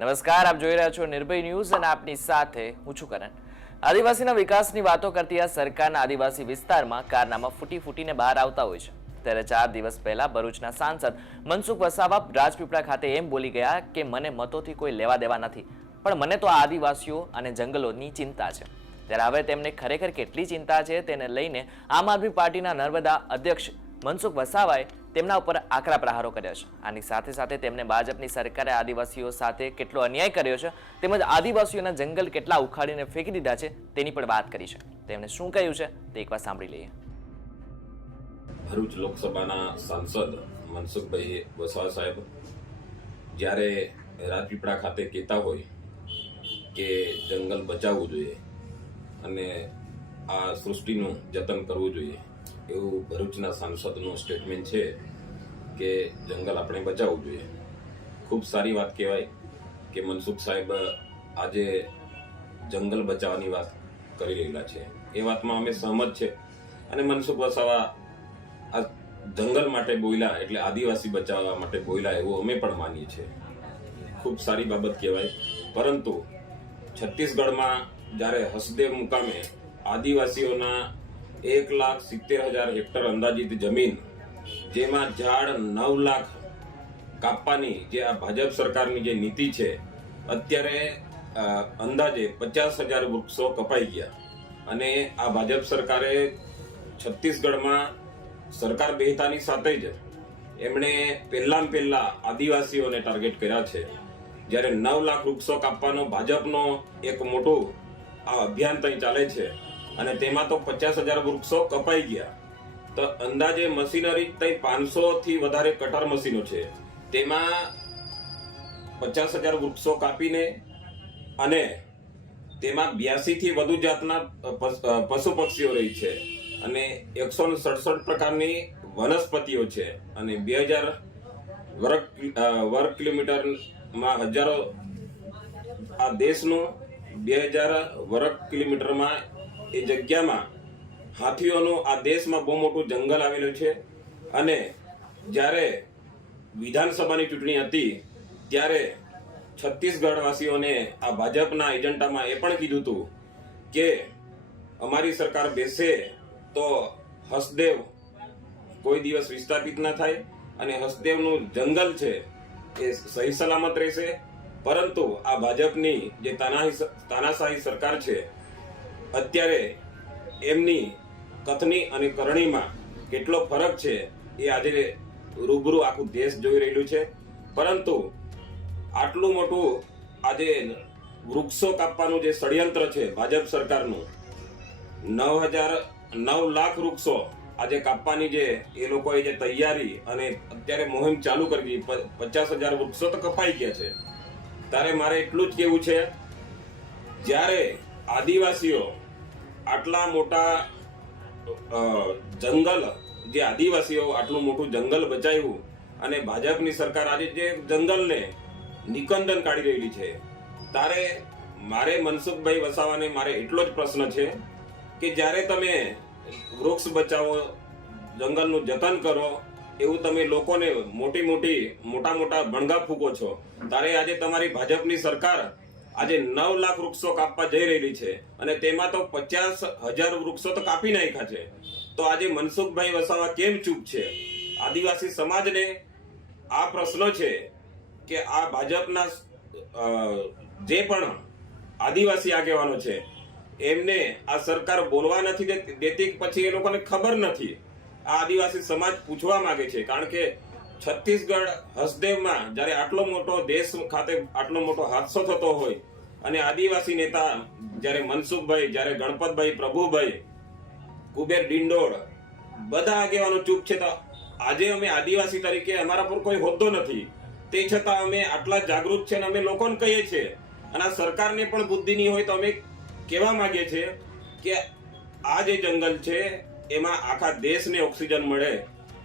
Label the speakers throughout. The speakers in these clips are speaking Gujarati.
Speaker 1: નમસ્કાર, આપ જોઈ રહ્યા છો નિર્ભય ન્યૂઝ અને આપની સાથે હું છું કરણ. આદિવાસીના વિકાસની વાતો કરતી આ સરકારના આદિવાસી વિસ્તારમાં કારનામા ફૂટી ફૂટીને બહાર આવતા હોય છે. ત્યારે ચાર દિવસ પહેલા ભરૂચના સાંસદ મનસુખ વસાવા રાજપીપળા ખાતે એમ બોલી ગયા કે, મને મતોથી કોઈ લેવા દેવા નથી, પણ મને તો આદિવાસીઓ અને જંગલોની ચિંતા છે. ત્યારે હવે તેમને ખરેખર કેટલી ચિંતા છે, તેને લઈને આમ આદમી પાર્ટીના નર્મદા અધ્યક્ષ મનસુખ વસાવાએ તેમના ઉપર આકરા પ્રહારો કર્યા છે. આની સાથે સાથે તેમને ભાજપની સરકારે આદિવાસીઓ સાથે કેટલો અન્યાય કર્યો છે, તેમજ આદિવાસીઓના જંગલ કેટલા ઉખાડીને ફેંકી દીધા છે, તેની પણ વાત કરી છે. તેમણે શું કહ્યું છે, તે એકવાર સાંભળી લઈએ.
Speaker 2: ભરૂચ લોકસભાના સાંસદ મનસુખભાઈ વસાવા સાહેબ, જ્યારે રાજપીપળા ખાતે કહેતા હોય કે જંગલ બચાવવું જોઈએ અને આ સૃષ્ટિનું જતન કરવું જોઈએ એવું ભરૂચના સાંસદનું સ્ટેટમેન્ટ છે કે જંગલ આપણે બચાવવું જોઈએ. ખૂબ સારી વાત કહેવાય કે મનસુખ સાહેબ આજે જંગલ બચાવવાની વાત કરી રહેલા છે. એ વાતમાં અમે સહમત છે. અને મનસુખ વસાવા આ જંગલ માટે બોયલા એટલે આદિવાસી બચાવવા માટે બોયલા એવું અમે પણ માનીએ છીએ. ખૂબ સારી બાબત કહેવાય. પરંતુ છત્તીસગઢમાં જ્યારે હસદેવ મુકામે આદિવાસીઓના એક લાખ સિત્તેર હજાર હેક્ટર અંદાજિત જમીન, જેમાં ઝાડ નવ લાખ કાપવાની જે આ ભાજપ સરકારની જે નીતિ છે, અત્યારે અંદાજે પચાસ હજાર વૃક્ષો કપાઈ ગયા. અને આ ભાજપ સરકારે છત્તીસગઢમાં સરકાર બેહતાની સાથે જ એમણે પહેલાં પહેલાં આદિવાસીઓને ટાર્ગેટ કર્યા છે. જ્યારે નવ લાખ વૃક્ષો કાપવાનો ભાજપનો એક મોટું આ અભિયાન ત્યાં ચાલે છે અને તેમાં તો પચાસ હજાર વૃક્ષો કપાઈ ગયા. તો અંદાજે મશીનરી ત્યાં પાંચસો થી વધારે કટર મશીનો છે. તેમાં પચાસ હજાર વૃક્ષો કાપીને અને તેમાં બ્યાસી થી વધુ જાતના પશ- પક્ષીઓ રહી છે. અને એકસો સડસઠ પ્રકારની વનસ્પતિઓ છે. અને બે હજાર વર્ગ વર્ગ કિલોમીટરમાં હજારો આ દેશનું બે હજાર વર્ગ કિલોમીટરમાં એ જગ્યામાં હાથીઓનું આ દેશમાં બહુ મોટું જંગલ આવેલું છે. અને જ્યારે વિધાનસભાની ચૂંટણી હતી, ત્યારે છત્તીસગઢવાસીઓને આ ભાજપના એજન્ડામાં એ પણ કીધું હતું કે અમારી સરકાર બેસે તો હસદેવ કોઈ દિવસ વિસ્થાપિત ના થાય અને હસદેવનું જંગલ છે એ સહી સલામત રહેશે. પરંતુ આ ભાજપની જે તાનાશાહી સરકાર છે અત્યારે એમની કથની અને કરણીમાં કેટલો ફરક છે એ આજે રૂબરૂ આખું દેશ જોઈ રહેલું છે. પરંતુ આટલું મોટું આજે વૃક્ષો કાપવાનું જે ષડયંત્ર છે ભાજપ સરકારનું નવ હજાર નવ લાખ વૃક્ષો આજે કાપવાની જે એ લોકોએ જે તૈયારી અને અત્યારે મોહિમ ચાલુ કરી દીધી પચાસ હજાર વૃક્ષો તો કપાઈ ગયા છે. ત્યારે મારે એટલું જ કેવું છે, જ્યારે આદિવાસીઓ આટલા મોટા જંગલ, જે આદિવાસીઓ આટલું મોટું જંગલ બચાવ્યું અને ભાજપની સરકાર આજે જે જંગલને નિકંદન કાઢી રહેલી છે. તારે મારે મનસુખભાઈ વસાવાને મારે એટલો જ પ્રશ્ન છે કે જ્યારે તમે વૃક્ષ બચાવો, જંગલનું જતન કરો, એવું તમે લોકોને મોટી મોટી, મોટા મોટા ભણગા ફૂકો છો, તારે આજે તમારી ભાજપની સરકાર આજે નવ લાખ વૃક્ષો કાપવા જઈ રહેલી છે અને તેમાં તો પચાસ હજાર વૃક્ષો તો કાપી નાખ્યા છે. તો આજે મનસુખભાઈ વસાવા કેમ ચૂપ છે? આદિવાસી સમાજને આ પ્રશ્ન છે કે આ ભાજપના જે પણ આદિવાસી આગેવાનો છે, એમને આ સરકાર બોલવા નથી દેતી- પછી એ લોકોને ખબર નથી. આ આદિવાસી સમાજ પૂછવા માંગે છે. કારણ કે છત્તીસગઢ હસદેવમાં જ્યારે આટલો મોટો દેશ ખાતે આટલો મોટો હાદસો થતો હોય અને આદિવાસી નેતા જ્યારે મનસુખભાઈ, જ્યારે ગણપતભાઈ, પ્રભુભાઈ, કુબેર ડિંડોળ બધા આગેવાનો ચૂપ છે, તો આજે અમે આદિવાસી તરીકે અમારા પર કોઈ હોદ્દો નથી. તે છતાં અમે આટલા જાગૃત છે અને અમે લોકોને કહીએ છીએ. અને આ સરકારને પણ બુદ્ધિ નહીં હોય તો અમે કહેવા માંગીએ છીએ કે આ જે જંગલ છે, એમાં આખા દેશને ઓક્સિજન મળે.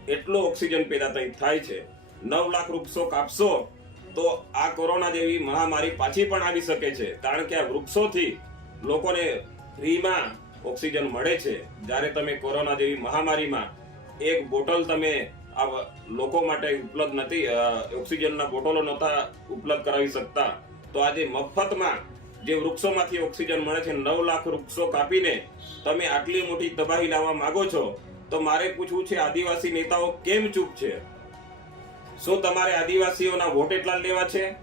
Speaker 2: એટલો ઓક્સિજન પેદા થાય છે. નવ લાખ વૃક્ષો કાપશો તો આ કોરોના જેવી મહામારી પાછી પણ આવી શકે છે. કારણ કે આ વૃક્ષોથી લોકોને ફ્રીમાં ઓક્સિજન મળે છે. જ્યારે તમે કોરોના જેવી મહામારીમાં એક બોટલ તમે આ લોકો માટે ઉપલબ્ધ નથી ઓક્સિજનના બોટલો નહોતા ઉપલબ્ધ કરાવી શકતા, તો આજે મફતમાં જે વૃક્ષોમાંથી ઓક્સિજન મળે છે, નવ લાખ વૃક્ષો કાપીને તમે આટલી મોટી તબાહી લાવવા માગો છો તો મારે પૂછવું છે, આદિવાસી નેતાઓ કેમ ચૂપ છે? શું તમારે આદિવાસીઓના વોટ એટલા લેવા છે?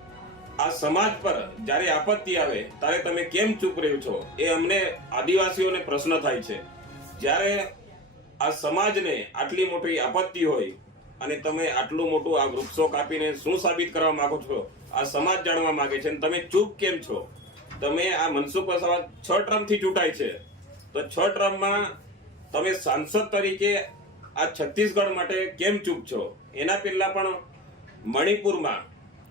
Speaker 2: આ સમાજ પર જ્યારે આપત્તિ આવે, ત્યારે તમે કેમ ચૂપ રહ્યો છો? એ અમને આદિવાસીઓને પ્રશ્ન થાય છે. જ્યારે આ સમાજને આટલી મોટી આપત્તિ હોય અને તમે આટલું મોટું આ વૃક્ષો કાપીને શું સાબિત કરવા માંગો છો? આ સમાજ જાણવા માંગે છે તમે ચૂપ કેમ છો? તમે આ મનસુખ વસાવા છ ટર્મથી ચૂંટાય છે. તો છ ટર્મમાં તમે સાંસદ તરીકે આ છત્તીસગઢ માટે કેમ ચૂપ છો? એના પહેલા પણ મણિપુરમાં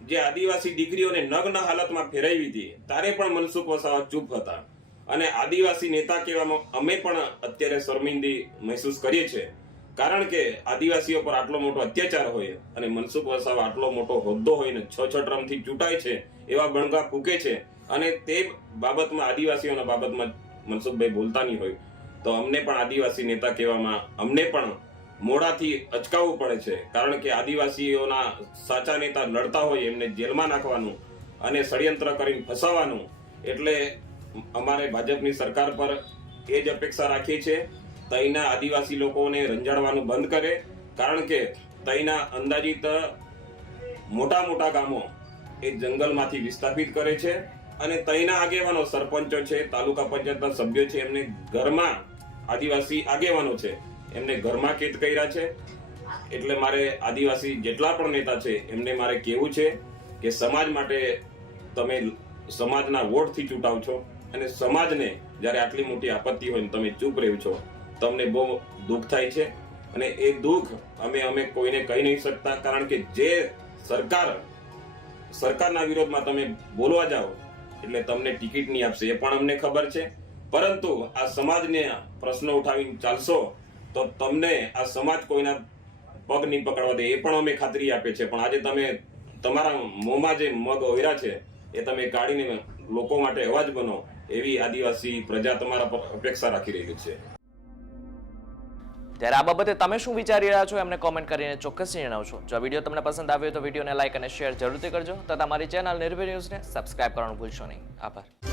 Speaker 2: જે આદિવાસી દીકરીઓને નગ્ન હાલતમાં ફેરવી હતી, તારે પણ મનસુખ વસાવા ચૂપ હતા. અને આદિવાસી નેતા કહેવામાં અમે પણ અત્યારે શર્મિંદી મહેસૂસ કરીએ છીએ. કારણ કે આદિવાસીઓ પર આટલો મોટો અત્યાચાર હોય અને મનસુખ વસાવા આટલો મોટો હોદ્દો હોય ને છ છ ટ્રમથી ચૂંટાય છે, એવા બણગા ફૂકે છે. અને તે બાબતમાં આદિવાસીઓના બાબતમાં મનસુખભાઈ બોલતા નહીં હોય. તો અમને પણ આદિવાસી નેતા કહેવામાં અમને પણ મોડાથી અચકાવવું પડે છે. કારણ કે આદિવાસીઓના સાચા નેતા લડતા હોય, એમને જેલમાં નાખવાનું અને ષડયંત્ર કરીને ફસાવાનું, એટલે અમારે ભાજપની સરકાર પર એ જ અપેક્ષા રાખીએ છીએ. તઈના આદિવાસી લોકોને રંજાડવાનું બંધ કરે. કારણ કે તઈના અંદાજિત મોટા મોટા ગામો એ જંગલમાંથી વિસ્થાપિત કરે છે અને તઈના આગેવાનો સરપંચો છે, તાલુકા પંચાયતના સભ્યો છે, એમને ઘરમાં આદિવાસી આગેવાનો છે. એમને ઘરમાં કેદ કર્યા છે. એટલે મારે આદિવાસી જેટલા પણ નેતા છે, એમને મારે કહેવું છે કે સમાજ માટે તમે સમાજના વોટથી ચૂંટાવ છો અને સમાજને જ્યારે આટલી મોટી આપત્તિ હોય ને તમે ચૂપ રહ્યો છો, તમને બહુ દુઃખ થાય છે અને એ દુઃખ અમે અમે કોઈને કહી નહીં શકતા કારણ કે જે સરકાર સરકારના વિરોધમાં તમે બોલવા જાઓ, એટલે તમને ટિકિટ નહીં આપશે. એ પણ અમને ખબર છે. પરંતુ આ સમાજને પ્રશ્નો ઉઠાવીને ચાલશો, તો તમને આ સમાજ કોઈના પગ નહીં પકડવા દે. એ પણ અમે ખાતરી આપે છે પણ આજે તમે તમારા મોંમાં જે મગ ઓયરા છે, એ તમે કાઢીને લોકો માટે અવાજ બનો. એવી આદિવાસી પ્રજા તમારા પર અપેક્ષા રાખી રહી છે.
Speaker 1: ત્યારે આ બાબતે તમે શું વિચારી રહ્યા છો, એમને કોમેન્ટ કરીને ચોક્કસ જણાવશો. જો વીડિયો તમને પસંદ આવ્યો તો વિડીયોને લાઇક અને શેર જરૂરથી કરજો. તથા અમારી ચેનલ નિર્ભય ન્યૂઝને સબસ્ક્રાઇબ કરવાનું ભૂલશો નહીં. આભાર.